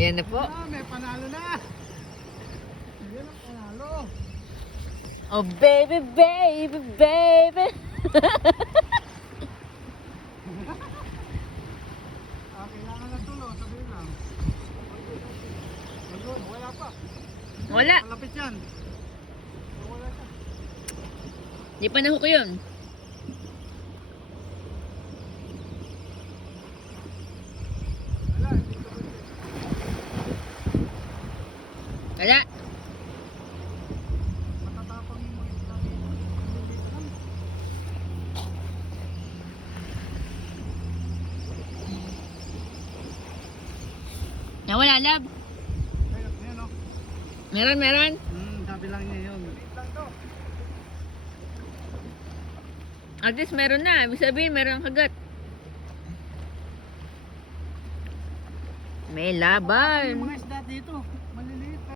Yan na po. May panalo na. Yan ang panalo. Oh, baby, baby, baby. Kailangan na tulo. Sabihin lang. Ayun, wala pa. Wala. Malapit yan. Wala siya. Di pa nahuko yun. Wala, hindi ko ba- Wala. matatapang yung mga isla dito. Hindi ka lang. Nawala, lab. Ayun, ayan o. Meron, meron. Sabi lang niya yun. At least meron na. Ibig sabihin, meron ang kagat. May Yung laban. mga isda